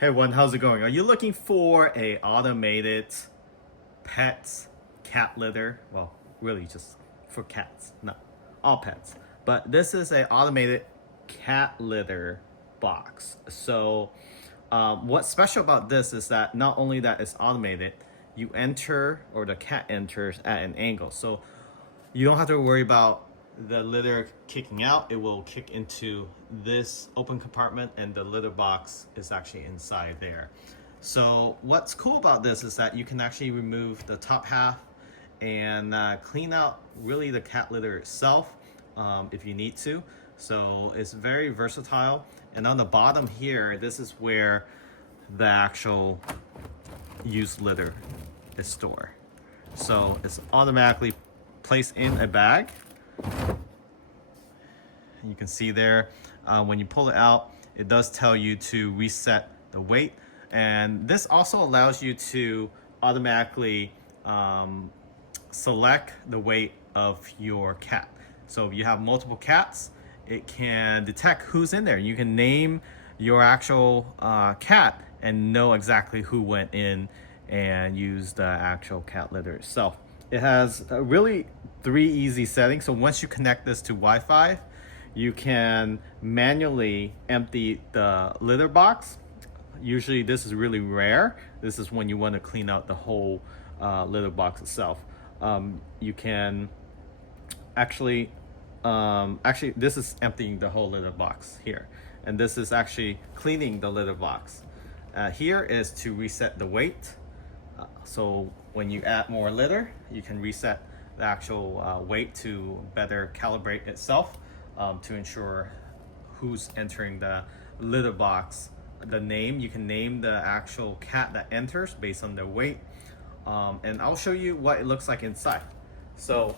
Hey everyone, how's it going? Are you looking for a automated pets cat litter? Well, really just for cats, not all pets. But this is a automated cat litter box. So what's special about this is that not only that it's automated, you enter or the cat enters at an angle. So you don't have to worry about the litter kicking out. It will kick into this open compartment and the litter box is actually inside there. So what's cool about this is that you can actually remove the top half and clean out really the cat litter itself if you need to. So it's very versatile. And on the bottom here, this is where the actual used litter is stored. So it's automatically placed in a bag. You can see there when you pull it out, it does tell you to reset the weight, and this also allows you to automatically select the weight of your cat. So if you have multiple cats, it can detect who's in there. You can name your actual cat and know exactly who went in and use the actual cat litter itself. It has really 3 easy settings. So once you connect this to Wi-Fi, you can manually empty the litter box. Usually this is really rare. This is when you want to clean out the whole litter box itself. You can actually this is emptying the whole litter box here, and this is actually cleaning the litter box. Here is to reset the weight. So when you add more litter, you can reset the actual weight to better calibrate itself to ensure who's entering the litter box. The name, you can name the actual cat that enters based on their weight. And I'll show you what it looks like inside. So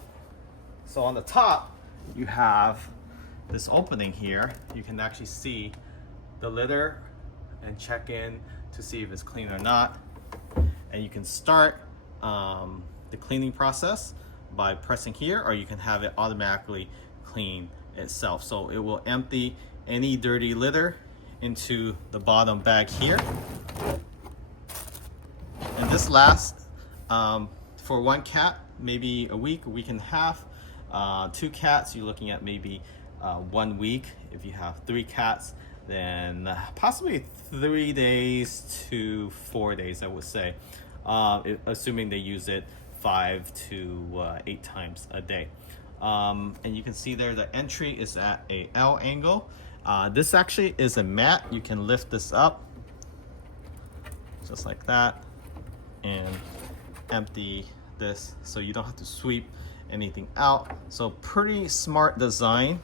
on the top, you have this opening here. You can actually see the litter and check in to see if it's clean or not. And you can start the cleaning process by pressing here, or you can have it automatically clean itself. So it will empty any dirty litter into the bottom bag here. And this lasts for 1 cat, maybe a week and a half. 2 cats, you're looking at maybe 1 week. If you have 3 cats, then possibly 3 days to 4 days, I would say, assuming they use it 5 to 8 times a day. And you can see there the entry is at a L angle. This actually is a mat. You can lift this up just like that and empty this, so you don't have to sweep anything out. So pretty smart design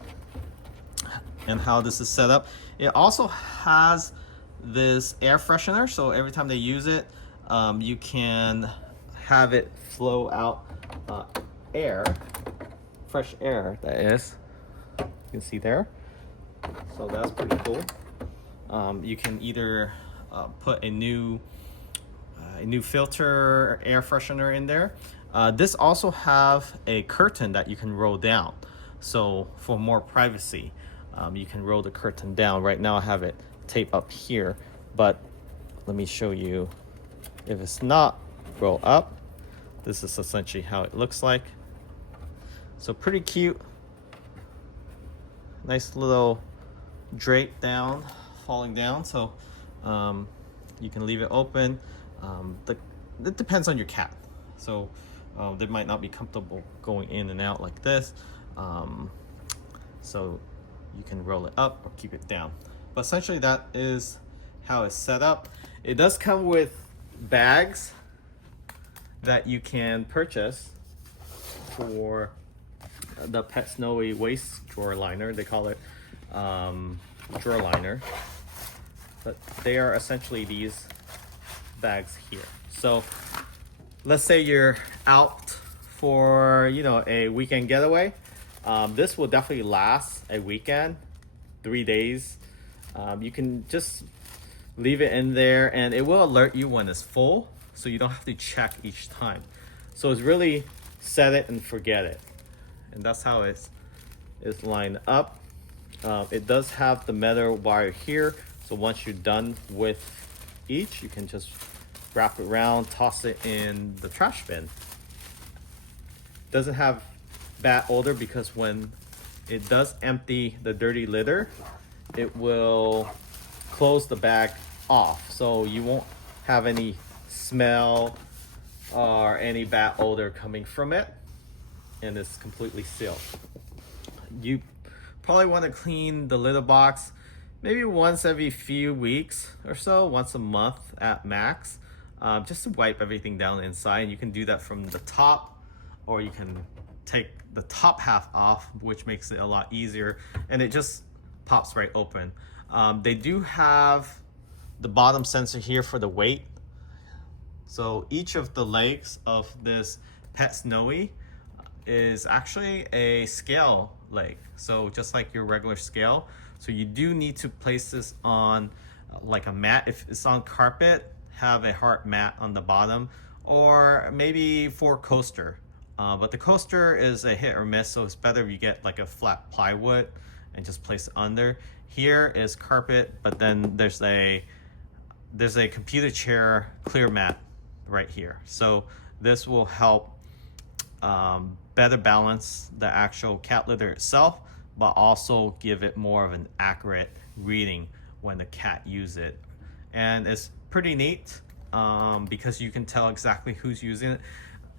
and how this is set up. It also has this air freshener, so every time they use it, you can have it flow out air, fresh air that is. You can see there. So that's pretty cool. You can either put a new filter air freshener in there. This also have a curtain that you can roll down. So for more privacy, you can roll the curtain down. Right now I have it taped up here, but let me show you if it's not roll up. This is essentially how it looks like. So pretty cute. Nice little drape down, falling down. So you can leave it open. It depends on your cat. So they might not be comfortable going in and out like this. So you can roll it up or keep it down. But essentially that is how it's set up. It does come with bags that you can purchase for the Pet Snowy waste drawer liner. They call it drawer liner. But they are essentially these bags here. So let's say you're out for a weekend getaway. This will definitely last a weekend, 3 days. You can just leave it in there and it will alert you when it's full, so you don't have to check each time. So it's really set it and forget it, and that's how it's lined up. It does have the metal wire here, so once you're done with each. You can just wrap it around, toss it in the trash bin. Doesn't have bad odor because when it does empty the dirty litter, it will close the bag off, so you won't have any smell or any bad odor coming from it, and it's completely sealed. You probably want to clean the litter box maybe once every few weeks or so, once a month at max, just to wipe everything down inside. You can do that from the top, or you can take the top half off, which makes it a lot easier, and it just pops right open. They do have the bottom sensor here for the weight. So each of the legs of this Pet Snowy is actually a scale leg. So just like your regular scale. So you do need to place this on like a mat. If it's on carpet, have a hard mat on the bottom, or maybe for coaster. But the coaster is a hit or miss, so it's better if you get like a flat plywood and just place it under. Here is carpet, but then there's a computer chair clear mat right here. So this will help better balance the actual cat litter itself, but also give it more of an accurate reading when the cat uses it. And it's pretty neat because you can tell exactly who's using it.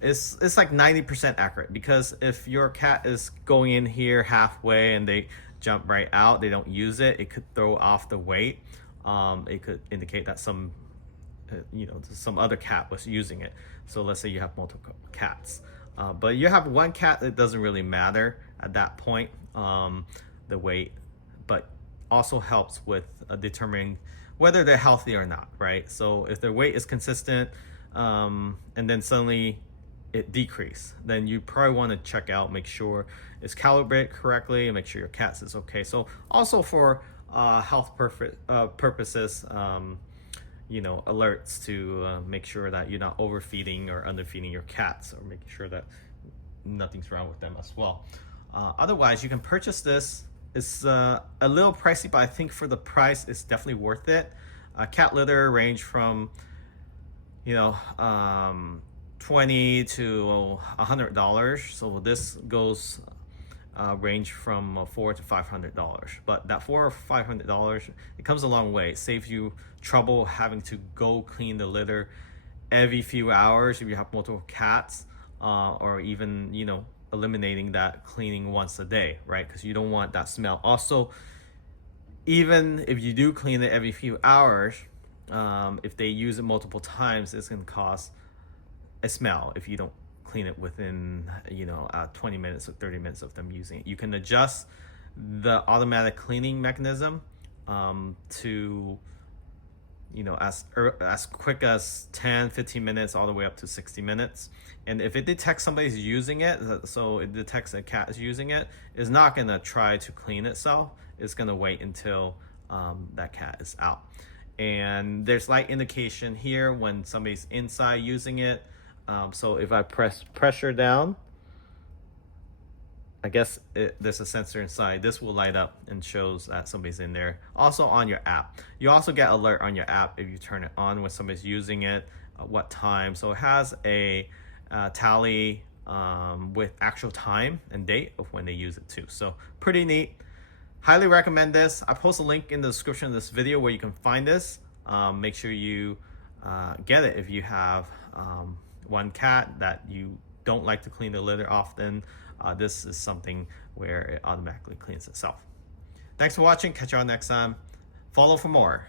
It's like 90% accurate, because if your cat is going in here halfway and they jump right out, they don't use it, it could throw off the weight. It could indicate that some other cat was using it. So let's say you have multiple cats, but you have one cat, it doesn't really matter at that point, the weight, but also helps with determining whether they're healthy or not, right? So if their weight is consistent, and then suddenly it decrease, then you probably want to check out, make sure it's calibrated correctly, and make sure your cat's is okay. So also for health purposes, alerts to make sure that you're not overfeeding or underfeeding your cats, or making sure that nothing's wrong with them as well. Otherwise, you can purchase this. It's a little pricey, but I think for the price, it's definitely worth it. Cat litter range from $20 to $100. So this goes range from $400 to $500. But that $400 or $500, it comes a long way. It saves you trouble having to go clean the litter every few hours if you have multiple cats, or even eliminating that cleaning once a day, right? Because you don't want that smell. Also, even if you do clean it every few hours, if they use it multiple times, it's going to cause a smell if you don't clean it within 20 minutes or 30 minutes of them using it. You can adjust the automatic cleaning mechanism to as quick as 10-15 minutes all the way up to 60 minutes. And if it detects somebody's using it, so it detects a cat is using it, it's not going to try to clean itself. It's going to wait until that cat is out. And there's light indication here when somebody's inside using it. So if I press pressure down, I guess there's a sensor inside. This will light up and shows that somebody's in there. Also on your app. You also get alert on your app if you turn it on when somebody's using it, what time. So it has a tally with actual time and date of when they use it too. So pretty neat. Highly recommend this. I post a link in the description of this video where you can find this. Make sure you get it if you have one cat that you don't like to clean the litter often. This is something where it automatically cleans itself. Thanks for watching. Catch you all next time. Follow for more.